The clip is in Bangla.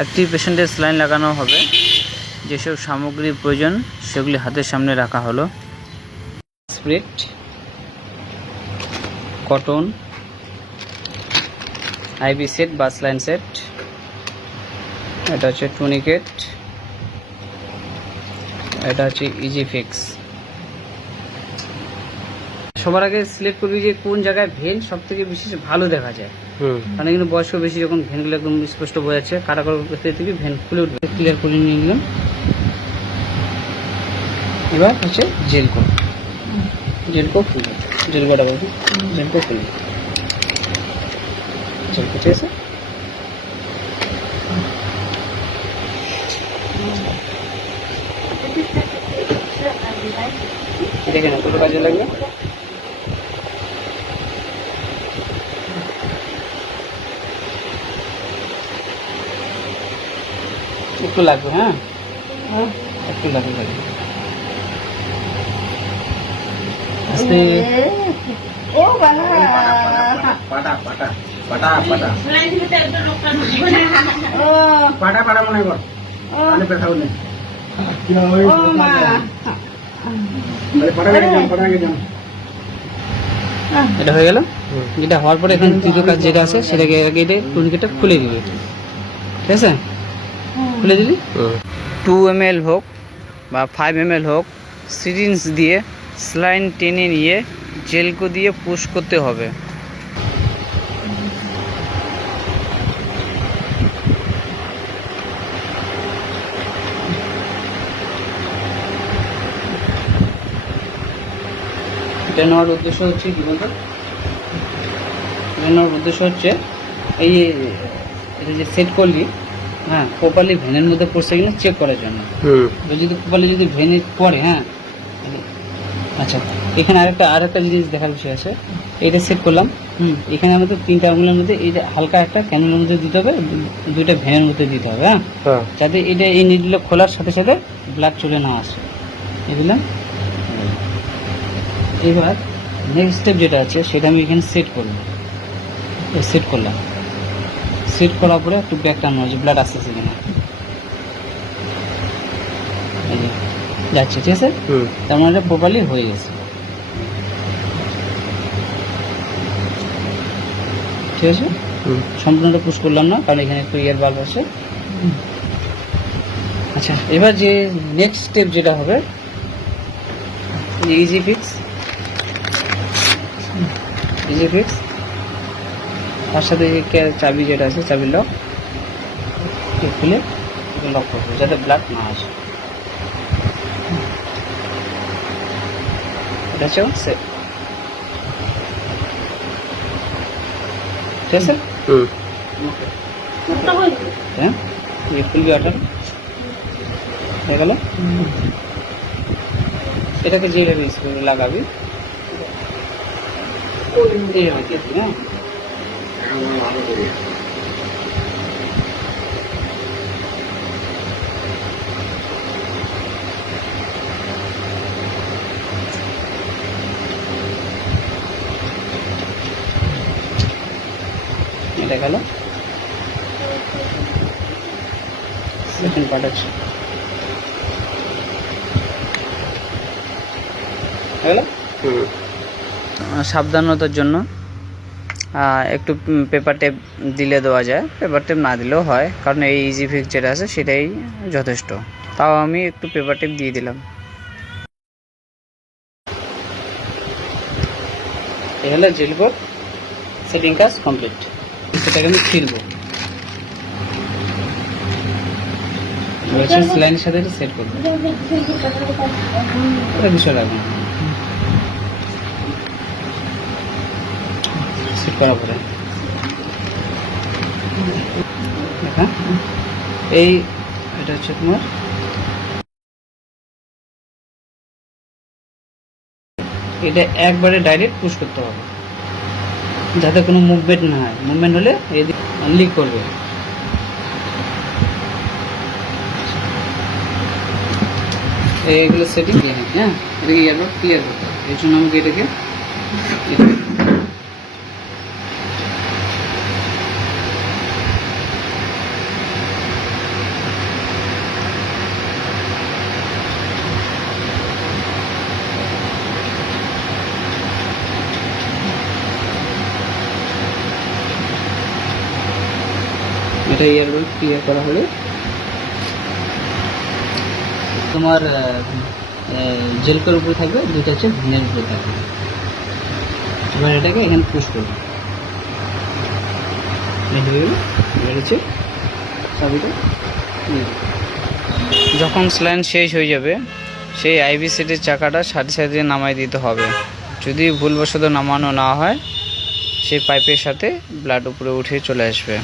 একটি পেশেন্টের স্লাইন লাগানো হবে। যেসব সামগ্রীর প্রয়োজন, সেগুলি হাতের সামনে রাখা হলো। স্প্রিট কটন আইবি সেট বা স্লাইন সেট এটা হচ্ছে টুনিকেট এটা হচ্ছে ইজি ফিক্স সবার আগে সিলেক্ট করবি যে কোন জায়গায় ভেন সব থেকে বেশি ভালো দেখা যায়। হুম। কারণ কিন্তু বয়স্ক বেশি যখন ভেনগুলো একদম স্পষ্ট বোঝা যাচ্ছে কাটা করার ক্ষেত্রে থেকে ভেন খুলে উঠবে। ক্লিয়ার করে নিয়ে নিলাম। এবার হচ্ছে জেলকো জেলকো খুলবে জেলকোটা বলব জেলকো খুলবে জেলকো ঠিক আছে? দেখে না কত কাজে লাগবে? একটু লাগবে হ্যাঁ? একটু লাগবে লাগবে। আস্তে। ও বাবা। পাটা পাটা পাটা পাটা। পাটা পাটা মনে কর ও। ব্যথা হলে। ও মা। পাটা গেছে যান পাটা গেছে যান এটা হয়ে গেল? এটা হওয়ার পরে এখন দ্বিতীয় কাজ যেটা আছে সেটাকে আগে এটা টুনিকেটটা খুলে দিবে ঠিক আছে? খুলে দিলি? টু এম এল হোক বা ফাইভ এম এল হোক সিরিঞ্জ দিয়ে স্লাইন টেনে নিয়ে জেলকো দিয়ে পুশ করতে হবে। এটা নেওয়ার উদ্দেশ্য হচ্ছে কি বলতো? এটা নেওয়ার উদ্দেশ্য হচ্ছে এই এটা যে সেট করলি হ্যাঁ প্রপারলি ভ্যানের মধ্যে পড়ছে কিনা চেক করার জন্য। যদি প্রপারলি যদি ভেনে পড়ে হ্যাঁ আচ্ছা এখানে আরেকটা আরেকটা জিনিস দেখার বিষয় আছে এটা সেট করলাম। হুম। এখানে আমাদের তিনটা আঙুলের মধ্যে এই যে হালকা একটা ক্যানুলের মধ্যে দিতে হবে দুইটা ভ্যানের মধ্যে দিতে হবে হ্যাঁ? হ্যাঁ। যাতে এটা এই নিডগুলো খোলার সাথে সাথে ব্লাড চলে না আসে। এগুলো এবার নেক্সট স্টেপ যেটা আছে সেটা আমি এখানে সেট করব সেট করলাম। সেট করার পরে একটু ব্যাক টানো যে ব্লাড আসতেছে কিনা। যাচ্ছে ঠিক আছে? তার মানে প্রপারলি হয়ে গেছে। ঠিক আছে? সম্পূর্ণটা পুশ করলাম না কারণ এখানে একটু ইয়ার বাল্ব আছে। আচ্ছা এবার যে নেক্সট স্টেপ যেটা হবে ইজি ফিক্স ইজি ফিক্স তার সাথে এই কে- চাবি যেটা আছে চাবির লক খুলে লক করবো যাতে ব্লাড না আসে এটা হচ্ছে সেট ঠিক আছে হুম হ্যাঁ ये खुल गया অর্ডার হয়ে গেল এটাকে যেভাবে স্কুলে লাগাবি এইভাবে দিয়ে দিবি, এটা গেল সেকেন্ড পার্ট আছে গেল হুম। সাবধানতার জন্য। একটু পেপার টেপ দিলে দেওয়া যায়। পেপার টেপ না দিলেও হয়, কারণ এই ইজি ফিক্স যেটা আছে সেটাই যথেষ্ট। তাও আমি একটু পেপার টেপ দিয়ে দিলাম। হলো জেল কোড সেটিং কাজ কমপ্লিট সেটাকে আমি বলছি সাথে সেট করব। বিষয় রাখব সেট করার পরে। এই, এটা হচ্ছে তোমার। এটা একবারে ডাইরেক্ট পুশ করতে হবে। যাতে কোনো মুভমেন্ট না হয়। মুভমেন্ট হলে এদিক লিক করবে। এইগুলো সেটিং দিয়ে হ্যাঁ? এটাকে ইয়ারবার ক্লিয়ার করতে হবে। এই জন্য আমাকে এটাকে এটা ইয়ার ক্লিয়ার করা হলে। তোমার জেলকের উপরে থাকবে, দুইটা হচ্ছে ভিনের উপরে থাকবে। এবার এটাকে এখানে পুশ করবে। যখন স্ল্যান শেষ হয়ে যাবে, সেই আইভি সেটের চাকাটা সাথে সাথে নামাই দিতে হবে। যদি ভুলবশত নামানো না হয়, সেই পাইপের সাথে ব্লাড উপরে উঠে চলে আসবে।